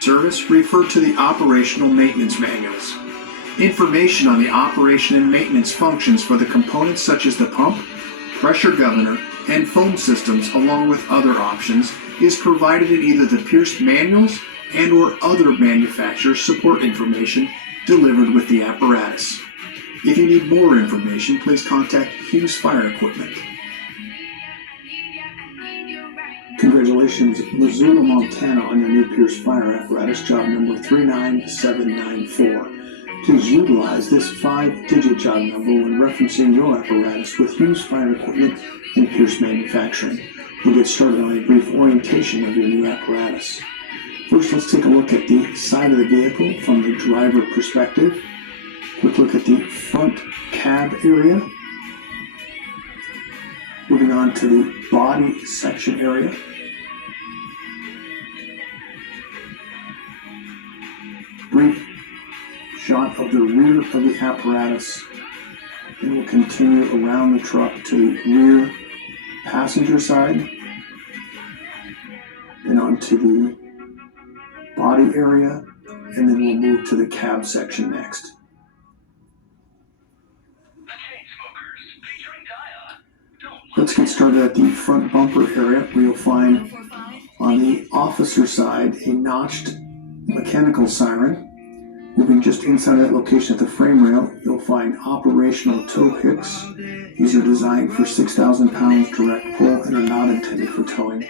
Service, refer to the operational maintenance manuals. Information on the operation and maintenance functions for the components such as the pump, pressure governor, and foam systems, along with other options, is provided in either the Pierce manuals and or other manufacturer support information delivered with the apparatus. If you need more information, please contact Hughes Fire Equipment. Congratulations, Missoula, Montana on your new Pierce Fire apparatus, job number 39794. Please utilize this 5-digit job number when referencing your apparatus with Hughes Fire Equipment and Pierce Manufacturing. We'll get started on a brief orientation of your new apparatus. First, let's take a look at the side of the vehicle from the driver perspective. Quick look at the front cab area. Moving on to the body section area. Brief shot of the rear of the apparatus, and we'll continue around the truck to the rear passenger side and onto the body area, and then we'll move to the cab section next. Let's get started at the front bumper area, where you'll find on the officer side a notched mechanical siren. Moving just inside that location at the frame rail, you'll find operational tow hooks. These are designed for 6,000 pounds direct pull and are not intended for towing.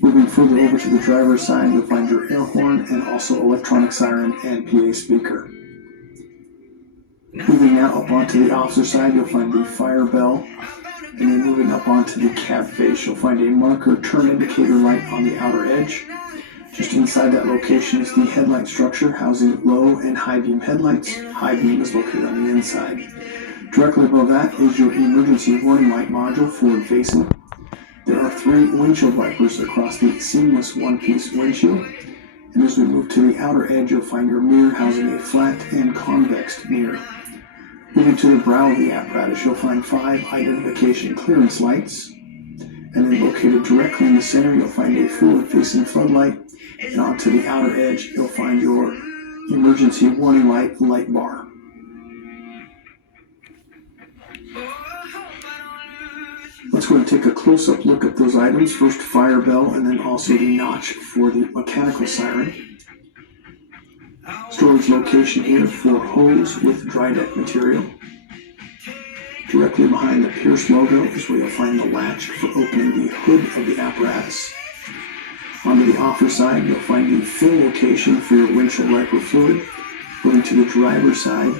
Moving further over to the driver's side, you'll find your air horn and also electronic siren and PA speaker. Moving now up onto the officer side, you'll find the fire bell. And then moving up onto the cab face, you'll find a marker turn indicator light on the outer edge. Just inside that location is the headlight structure housing low and high beam headlights. High beam is located on the inside. Directly above that is your emergency warning light module, forward facing. There are 3 windshield wipers across the seamless one-piece windshield. And as we move to the outer edge, you'll find your mirror housing a flat and convex mirror. Moving to the brow of the apparatus, you'll find 5 identification clearance lights. And then located directly in the center, you'll find a forward-facing floodlight. And onto the outer edge, you'll find your emergency warning light bar. Let's go and take a close-up look at those items. First, fire bell, and then also the notch for the mechanical siren. Storage location here for hose with dry deck material. Directly behind the Pierce logo is where you'll find the latch for opening the hood of the apparatus. Onto the offer side, you'll find the fill location for your windshield wiper fluid. Moving to the driver's side,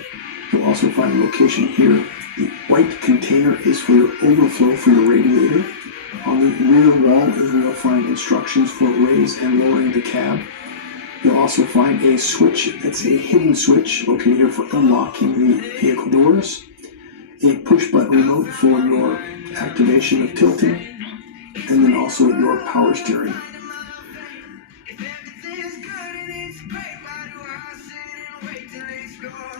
you'll also find the location here. The white container is for your overflow for your radiator. On the rear wall is where you'll find instructions for raise and lowering the cab. You'll also find a switch that's a hidden switch located here for unlocking the vehicle doors. A push button remote for your activation of tilting, and then also your power steering.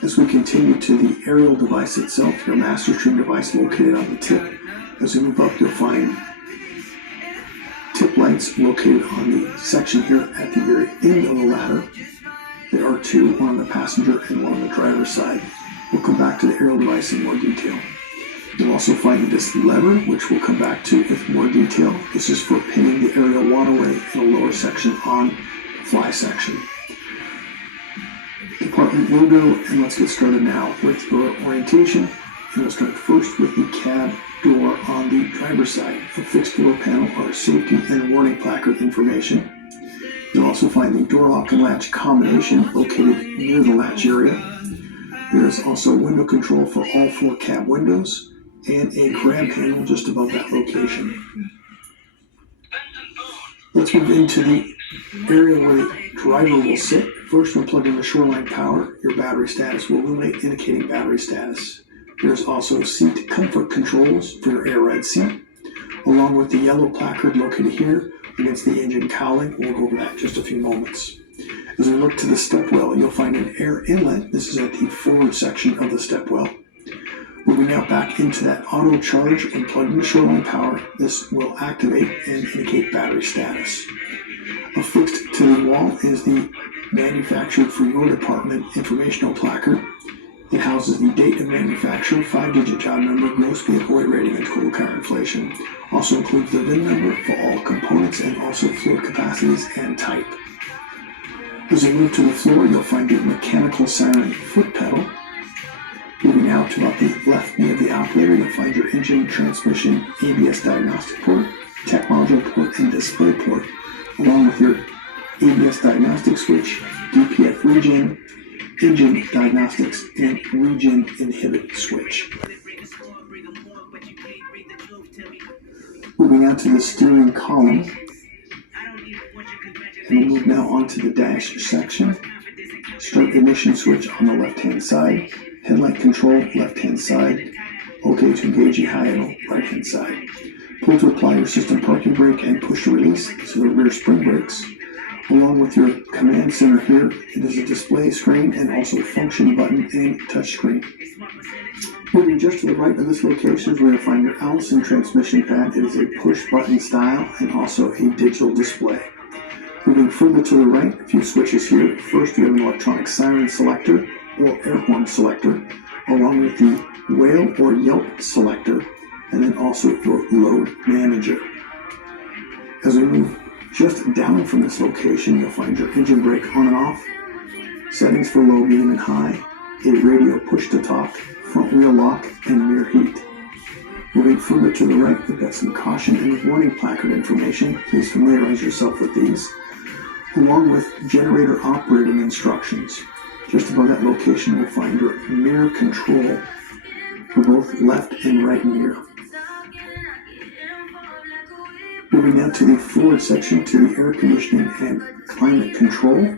As we continue to the aerial device itself, your master stream device located on the tip. As we move up, you'll find tip lights located on the section here at the very end of the ladder. There are 2, one on the passenger and one on the driver's side. We'll come back to the aerial device in more detail. You'll also find this lever, which we'll come back to with more detail. This is for pinning the aerial waterway in a lower section on the fly section. Department logo, and let's get started now with your orientation. And we'll start first with the cab door on the driver's side. The fixed door panel are safety and warning placard information. You'll also find the door lock and latch combination located near the latch area. There is also window control for all 4 cab windows and a grab handle just above that location. Let's move into the area where the driver will sit. First, when plugging the shoreline power, your battery status will illuminate, indicating battery status. There's also seat comfort controls for your air ride seat, along with the yellow placard located here against the engine cowling. We'll go over that in just a few moments. As we look to the step well, you'll find an air inlet. This is at the forward section of the step well. Moving now back into that auto charge when plugging the shoreline power, this will activate and indicate battery status. Affixed to wall is the manufactured for your department informational placard. It houses the date of manufacture, 5-digit job number, gross vehicle weight rating, and total car inflation. Also includes the VIN number for all components and also fluid capacities and type. As you move to the floor, you'll find the mechanical siren foot pedal. Moving out to about the left knee of the operator, you'll find your engine, transmission, ABS diagnostic port, tech module port, and display port, along with your ABS diagnostic switch, DPF regen, engine diagnostics, and regen inhibit switch. Moving out to the steering column, and we'll move now onto the dash section. Start ignition switch on the left-hand side, headlight control left-hand side, OK to engage the high idle right-hand side. Pull to apply your system parking brake and push to release, so the rear spring brakes. Along with your command center here, it is a display screen and also function button and touch screen. Moving just to the right of this location is where you'll find your Allison transmission pad. It is a push button style and also a digital display. Moving further to the right, a few switches here. First, you have an electronic siren selector or air horn selector, along with the whale or yelp selector, and then also your load manager. As we move just down from this location, you'll find your engine brake on and off, settings for low, medium, and high, a radio push to talk, front wheel lock, and mirror heat. Moving further to the right, we've got some caution and warning placard information. Please familiarize yourself with these, along with generator operating instructions. Just above that location, we'll find your mirror control for both left and right mirror. Moving now to the forward section to the air conditioning and climate control.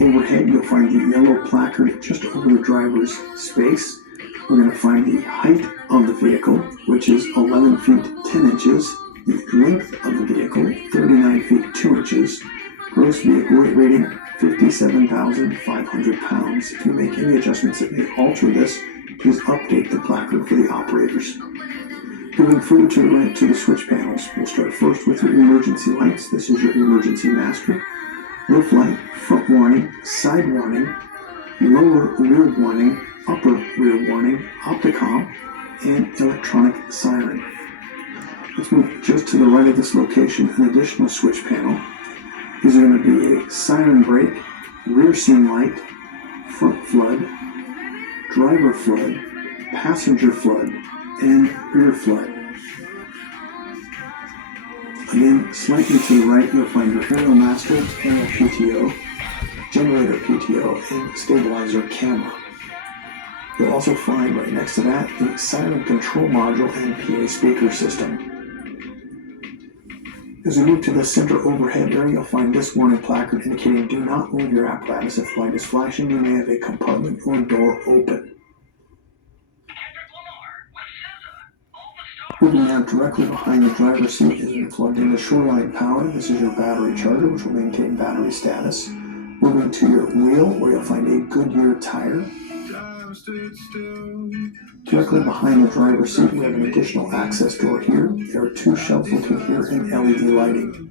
Overhead, you'll find the yellow placard just over the driver's space. We're going to find the height of the vehicle, which is 11 feet 10 inches. The length of the vehicle, 39 feet 2 inches. Gross vehicle weight rating, 57,500 pounds. If you make any adjustments that may alter this, please update the placard for the operators. Moving further to the right to the switch panels, we'll start first with your emergency lights. This is your emergency master. Roof light, front warning, side warning, lower rear warning, upper rear warning, opticom, and electronic siren. Let's move just to the right of this location, an additional switch panel. These are going to be a siren brake, rear scene light, front flood, driver flood, passenger flood, and rear flood. Again, slightly to the right, you'll find your aerial master, aerial PTO, generator PTO, and stabilizer camera. You'll also find right next to that the siren control module and PA speaker system. As we move to the center overhead area, you'll find this warning placard indicating do not move your apparatus if light is flashing. You may have a compartment or door open. Moving now directly behind the driver's seat is plugged into Shoreline Power. This is your battery charger, which will maintain battery status. Moving to your wheel, where you'll find a Goodyear tire. Directly behind the driver's seat, we have an additional access door here. There are two shelves located here and LED lighting.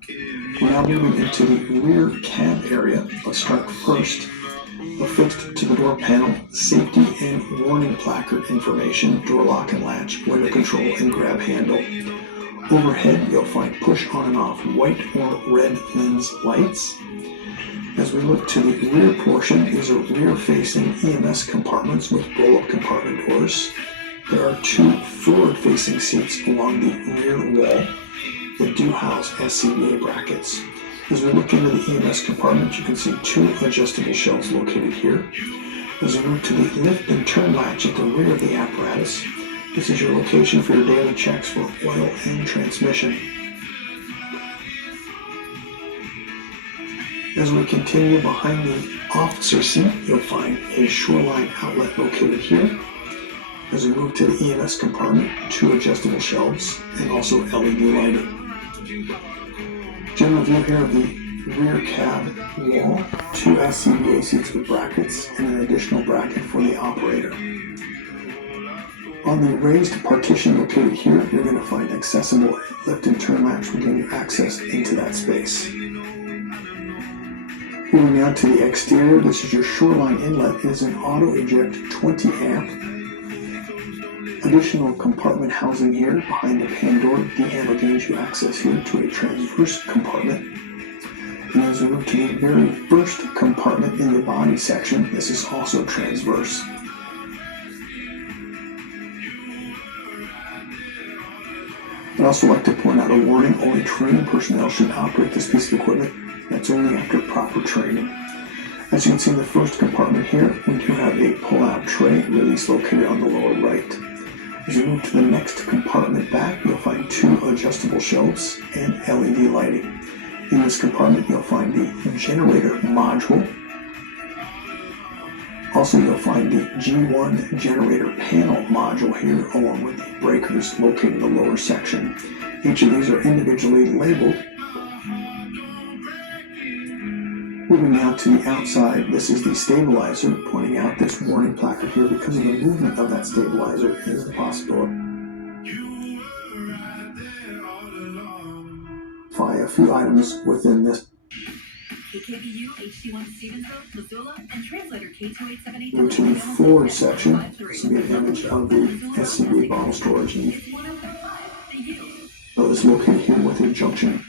We're now moving into the rear cab area. Let's start first. Affixed to the door panel, safety and warning placard information, door lock and latch, window control, and grab handle. Overhead, you'll find push on and off white or red lens lights. As we look to the rear portion, these are rear-facing EMS compartments with roll-up compartment doors. There are two forward-facing seats along the rear wall that do house SCBA brackets. As we look into the EMS compartment, you can see two adjustable shelves located here. As we move to the lift and turn latch at the rear of the apparatus, this is your location for your daily checks for oil and transmission. As we continue behind the officer seat, you'll find a Shoreline outlet located here. As we move to the EMS compartment, two adjustable shelves and also LED lighting. General view here of the rear cab wall, two SCBA seats with brackets, and an additional bracket for the operator. On the raised partition located here, you're going to find accessible lift and turn latch will give you access into that space. Moving now to the exterior, this is your shoreline inlet. It is an auto eject 20 amp. Additional compartment housing here behind the pan door. The handle gains you access here to a transverse compartment. And as we move to the very first compartment in the body section, this is also transverse. I'd also like to point out a warning: only trained personnel should operate this piece of equipment. That's only after proper training. As you can see in the first compartment here, we do have a pull-out tray release located on the lower right. As you move to the next compartment back, you'll find 2 adjustable shelves and LED lighting. In this compartment, you'll find the generator module. Also, you'll find the G1 generator panel module here, along with the breakers located in the lower section. Each of these are individually labeled. Moving now to the outside, this is the stabilizer, pointing out this warning placard here because of the movement of that stabilizer is possible. A few items within this. KKBU, HD1 Stevensville, Missoula, and translator K2878. Move to the forward section. This will be an image of the SCB bottle storage unit. So it's located here with a junction.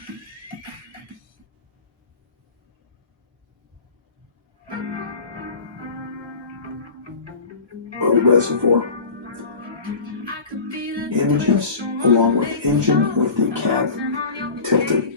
A reservoir. Images along with engine with the cab tilted.